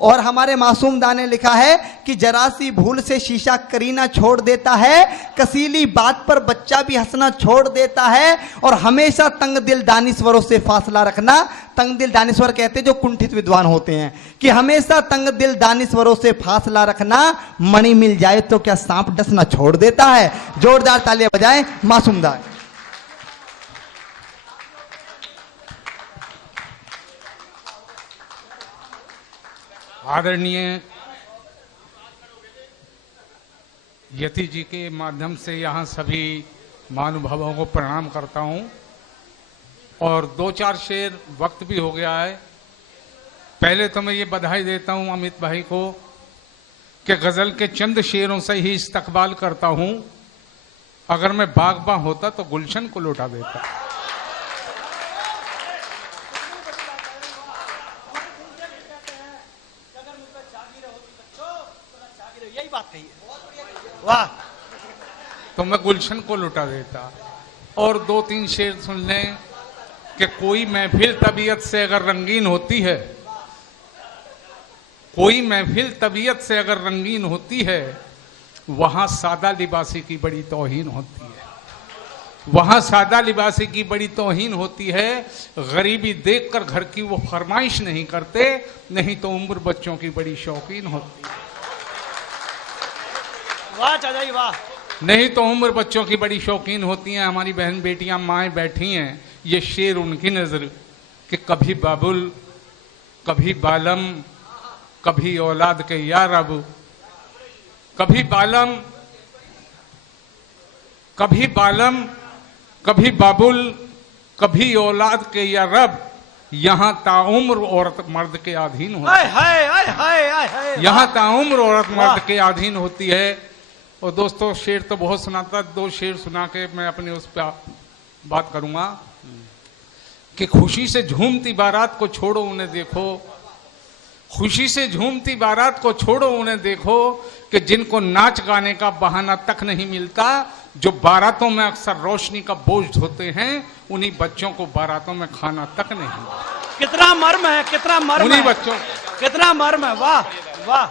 और हमारे मासूम दा ने लिखा है कि जरा सी भूल से शीशा करीना छोड़ देता है, कसीली बात पर बच्चा भी हंसना छोड़ देता है, और हमेशा तंग दिल दानिश्वरों से फासला रखना। तंग दिल दानिश्वर कहते हैं जो कुंठित विद्वान होते हैं, कि हमेशा तंग दिल दानिश्वरों से फासला रखना, मणि मिल जाए तो क्या सांप डसना छोड़ देता है। जोरदार तालियां बजाएं मासूम दा। आदरणीय यति जी के माध्यम से यहाँ सभी महानुभावों को प्रणाम करता हूँ, और दो चार शेर वक्त भी हो गया है। पहले तो मैं ये बधाई देता हूँ अमित भाई को कि गज़ल के चंद शेरों से ही इस्तकबाल करता हूँ। अगर मैं बागबा होता तो गुलशन को लौटा देता। यही बात कही है, वाह। तो मैं गुलशन को लुटा देता। और दो तीन शेर सुन लें कि कोई महफिल तबीयत से अगर रंगीन होती है, कोई महफिल तबीयत से अगर रंगीन होती है, वहां सादा लिबासी की बड़ी तौहीन होती है। वहां सादा लिबासी की बड़ी तौहीन होती है। गरीबी देखकर घर की वो फरमाइश नहीं करते, नहीं तो उम्र बच्चों की बड़ी शौकीन होती है। वाह चाचा जी वाह। नहीं तो उम्र बच्चों की बड़ी शौकीन होती हैं। हमारी बहन बेटियां माएँ बैठी हैं, ये शेर उनकी नजर कि कभी बाबुल, कभी बालम, कभी औलाद के या रब, कभी बालम, कभी बालम, कभी बाबुल, कभी औलाद के या रब, यहाँ ताउम्र औरत मर्द के अधीन होती है। यहाँ ताउम्र औरत मर्द के अधीन होती है। और दोस्तों शेर तो बहुत सुनाता, दो शेर सुना के मैं अपने उस पर बात करूंगा कि खुशी से झूमती बारात को छोड़ो उन्हें देखो, खुशी से झूमती बारात को छोड़ो उन्हें देखो, कि जिनको नाच गाने का बहाना तक नहीं मिलता, जो बारातों में अक्सर रोशनी का बोझ ढोते हैं, उन्हीं बच्चों को बारातों में खाना तक नहीं। कितना मर्म है, कितना मर्म उन्हीं है, बच्चों, कितना मर्म है, वाह वाह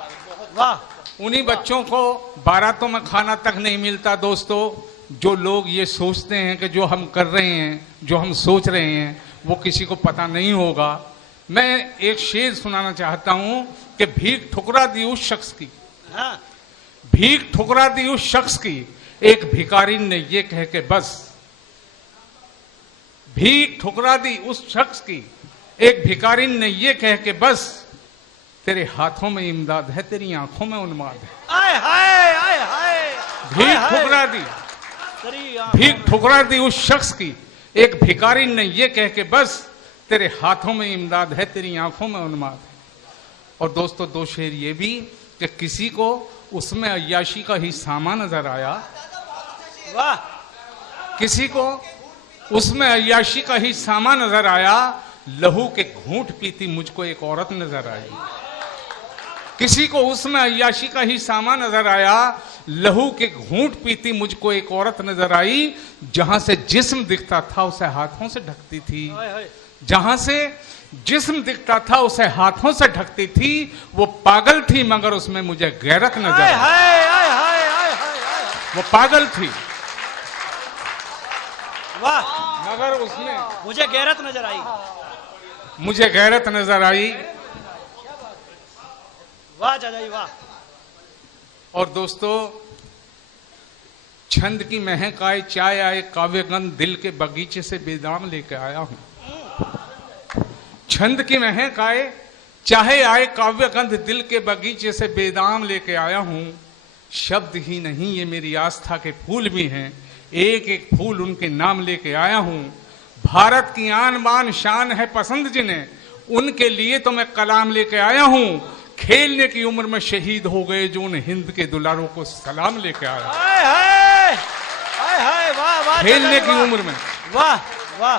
वाह। उन्हीं बच्चों को बारातों में खाना तक नहीं मिलता। दोस्तों जो लोग ये सोचते हैं कि जो हम कर रहे हैं, जो हम सोच रहे हैं, वो किसी को पता नहीं होगा। मैं एक शेर सुनाना चाहता हूं कि भीख ठुकरा दी उस शख्स की, भीख ठुकरा दी उस शख्स की, एक भिखारी ने ये कह के बस, भीख ठुकरा दी उस शख्स की, एक भिखारी ने ये कह के बस, तेरे हाथों में इमदाद है, तेरी आंखों में उन्माद है। आय हाय आय हाय। भीख ठुकरा दी, भीख ठुकरा दी उस शख्स की, एक भिखारी ने ये कह के बस, तेरे हाथों में इमदाद है, तेरी आंखों में उन्माद है। और दोस्तों दो शेर ये भी कि किसी को उसमें अय्याशी का ही सामान नजर आया, वाह, किसी को उसमें अय्याशी का ही सामान नजर आया, लहू के घूंट पीती मुझको एक औरत नजर आई। किसी को उसमें अय्याशी का ही सामान नजर आया, लहू के घूंट पीती मुझको एक औरत नजर आई, जहां से जिस्म दिखता था उसे हाथों से ढकती थी, जहां से जिस्म दिखता था उसे हाथों से ढकती थी। वो पागल थी मगर उसमें मुझे गैरत नजर आई। वो पागल थी वाह, मगर उसमें मुझे गैरत नजर आई, मुझे गैरत नजर आई। वाह चाचा जी वाह। और दोस्तों छंद की महक आए, चाय आए, काव्यगंध दिल के बगीचे से बेदाम लेके आया हूं। छंद की महक आए, चाहे आए, काव्यगंध दिल के बगीचे से बेदाम लेके आया हूं। शब्द ही नहीं ये मेरी आस्था के फूल भी हैं, एक एक फूल उनके नाम लेके आया हूं। भारत की आन बान शान है पसंद जिन्हें, उनके लिए तो मैं कलाम लेके आया हूं। खेलने की उम्र में शहीद हो गए जो उन हिंद के दुलारों को सलाम लेके आया। हाय हाय हाय हाय, वाह वाह। खेलने की उम्र में, वाह वाह,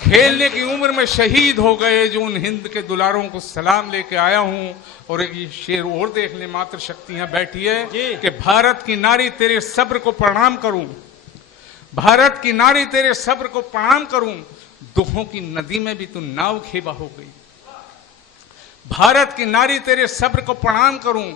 खेलने की उम्र में शहीद हो गए जो उन हिंद के दुलारों को सलाम लेके आया हूं। और एक ये शेर और देख ले, मात्र शक्तियां बैठी है कि भारत की नारी तेरे सब्र को प्रणाम करूं, भारत की नारी तेरे सब्र को प्रणाम करूं, दुखों की नदी में भी तू नाव खेबा हो गई। भारत की नारी तेरे सब्र को प्रणाम करूं,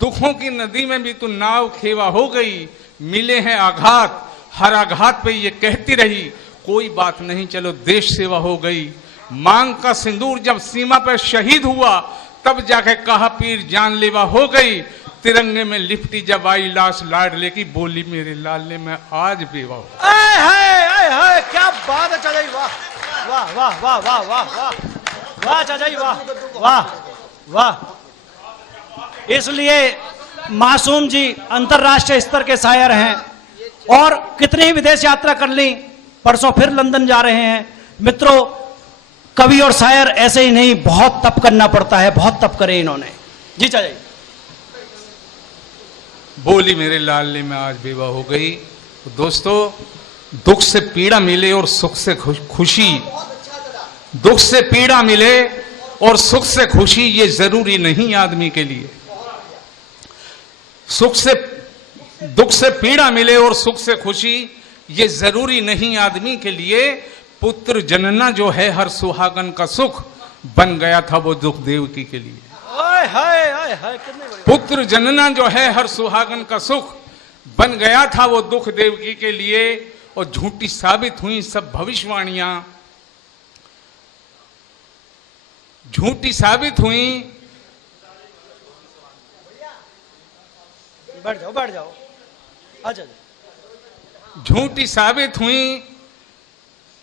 दुखों की नदी में भी तू नाव खेवा हो गई, मिले हैं आघात, हर आघात पे ये कहती रही, कोई बात नहीं चलो देश सेवा हो गई। मांग का सिंदूर जब सीमा पर शहीद हुआ, तब जाके कहा पीर जानलेवा हो गई, तिरंगे में लिपटी जब आई लाश लाडले की, बोली मेरे लाडले में आज बेवा हो। हाय क्या बात है चाचा जी, वाह वाह वाह वाह वाह वाह वाह वाह चाचा जी, वाह वाह वाह। इसलिए मासूम जी अंतर्राष्ट्रीय स्तर के शायर हैं और कितनी ही विदेश यात्रा कर ली, परसों फिर लंदन जा रहे हैं। मित्रों, कवि और शायर ऐसे ही नहीं, बहुत तप करना पड़ता है, बहुत तप करे इन्होंने। जी चाचा जी। बोली मेरे लाडले में आज बेवा हो गई। तो दोस्तों, दुख से पीड़ा मिले और सुख से खुशी, दुख से पीड़ा मिले और सुख से खुशी, ये जरूरी नहीं आदमी के लिए। दुख से पीड़ा मिले और सुख से खुशी, ये जरूरी नहीं आदमी के लिए। पुत्र जनना जो है हर सुहागन का सुख, बन गया था वो दुख देवकी के लिए। पुत्र जनना जो है हर सुहागन का सुख, बन गया था वो दुख देवकी के लिए। और झूठी साबित हुई सब भविष्यवाणियां, झूठी साबित हुई। बैठ जाओ अच्छा। झूठी साबित हुई,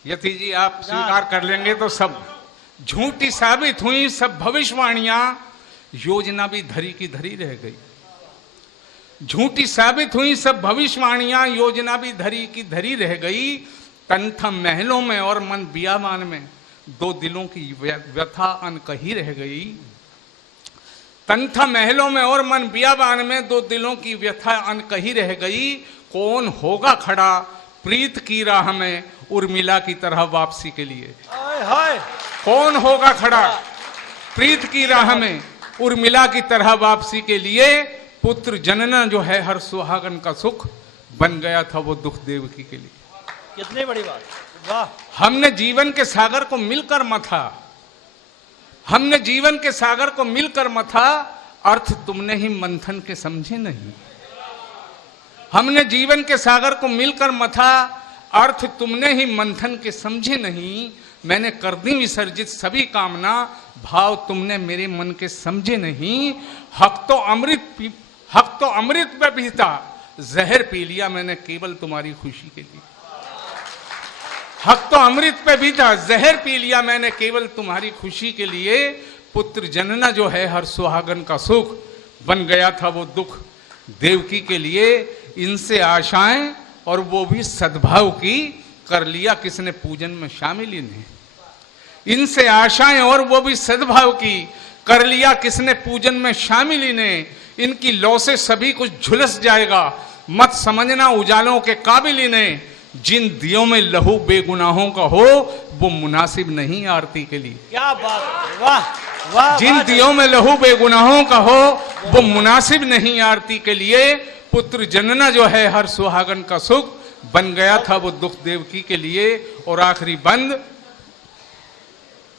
यति जी आप स्वीकार कर लेंगे तो सब। झूठी साबित हुई सब भविष्यवाणियां, योजना भी धरी की धरी रह गई। झूठी साबित हुई सब भविष्यवाणियां, योजना भी धरी की धरी रह गई। तंथम महलों में और मन बियाबान में, दो दिलों की व्यथा अनकही रह गई। तंथम महलों में और मन बियाबान में, दो दिलों की व्यथा अनकही रह गई। कौन होगा खड़ा प्रीत की राह में, उर्मिला की तरह वापसी के लिए। कौन होगा खड़ा प्रीत की राह में, उर्मिला की तरह वापसी के लिए। पुत्र जनना जो है हर सुहागन का सुख, बन गया था वो दुख देवकी के लिए। कितनी बड़ी बात, वाह। हमने जीवन के सागर को मिलकर मथा, हमने जीवन के सागर को मिलकर मथा, अर्थ तुमने ही मंथन के समझे नहीं। हमने जीवन के सागर को मिलकर मथा, अर्थ तुमने ही मंथन के समझे नहीं। मैंने कर दी विसर्जित सभी कामना, भाव तुमने मेरे मन के समझे नहीं। हक तो अमृत पे पीता, जहर पी लिया मैंने केवल तुम्हारी खुशी के लिए। हक तो अमृत पे पीता, जहर पी लिया मैंने केवल तुम्हारी खुशी के लिए। पुत्र जनना जो है हर सुहागन का सुख, बन गया था वो दुख देवकी के लिए। इनसे आशाएं और वो भी सद्भाव की, कर लिया किसने पूजन में शामिल इन्हें। इनसे आशाएं और वो भी सद्भाव की, कर लिया किसने पूजन में शामिल इन्हें। इनकी लौ से सभी कुछ झुलस जाएगा, मत समझना उजालों के काबिल इन्हें। जिन दियों में लहू बेगुनाहों का हो, वो मुनासिब नहीं आरती के लिए। क्या बात, वाह वाह। जिन दियों में लहू बेगुनाहों का हो, वो मुनासिब नहीं आरती के लिए। पुत्र जनना जो है हर सुहागन का सुख, बन गया था वो दुख देवकी के लिए। और आखिरी बंद,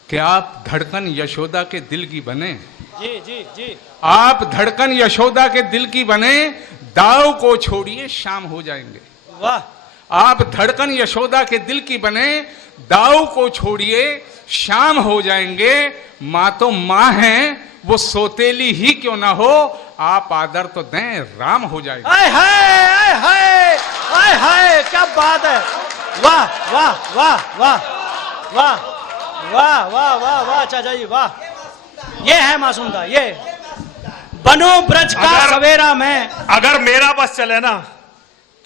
कि आप धड़कन यशोदा के दिल की बने। जी जी जी। आप धड़कन यशोदा के दिल की बने, दाव को छोड़िए शाम हो जाएंगे। वाह। आप धड़कन यशोदा के दिल की बने, दाव को छोड़िए शाम हो जाएंगे। माँ तो माँ हैं, वो सोतेली ही क्यों ना हो, आप आदर तो दें राम हो जाएंगे। आय हाय आय हाय आय हाय, क्या बात है। वाह वाह वाह वाह वाह वाह वाह वाह वाह चाचा जी, वाह। ये है मासूमदा, ये बनो ब्रज का सवेरा में। अगर मेरा बस चले ना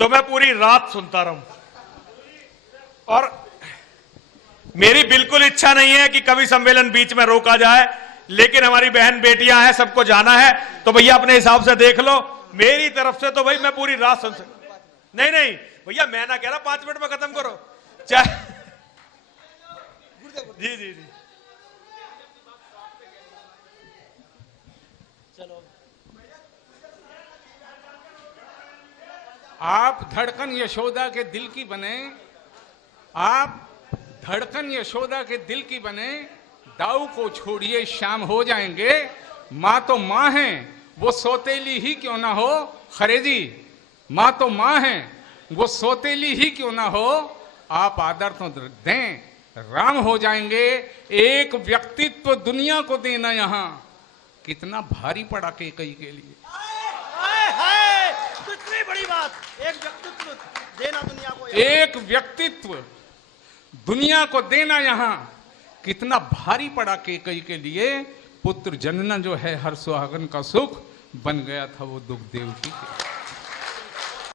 तो मैं पूरी रात सुनता रहूं। और मेरी बिल्कुल इच्छा नहीं है कि कवि सम्मेलन बीच में रोका जाए, लेकिन हमारी बहन बेटियां हैं, सबको जाना है, तो भैया अपने हिसाब से देख लो। मेरी तरफ से तो भाई मैं पूरी रात सुन सकता। नहीं नहीं भैया, मैं ना कह रहा 5 मिनट में खत्म करो चाहे। जी जी जी। चलो। आप धड़कन यशोदा के दिल की बने, आप धड़कन यशोदा के दिल की बने, दाऊ को छोड़िए शाम हो जाएंगे, माँ तो माँ है, वो सौतेली ही क्यों ना हो। खरे जी, माँ तो माँ है, वो सौतेली ही क्यों ना हो, आप आदर तो दें, राम हो जाएंगे। एक व्यक्तित्व दुनिया को देना यहाँ कितना भारी पड़ा कैकेयी के लिए। कितनी बड़ी बात, एक व्यक्तित्व देना दुनिया को, एक व्यक्तित्व दुनिया को देना यहाँ कितना भारी पड़ा कैकेयी के लिए। पुत्र जनना जो है हर सुहागन का सुख बन गया था वो दुख देवकी के।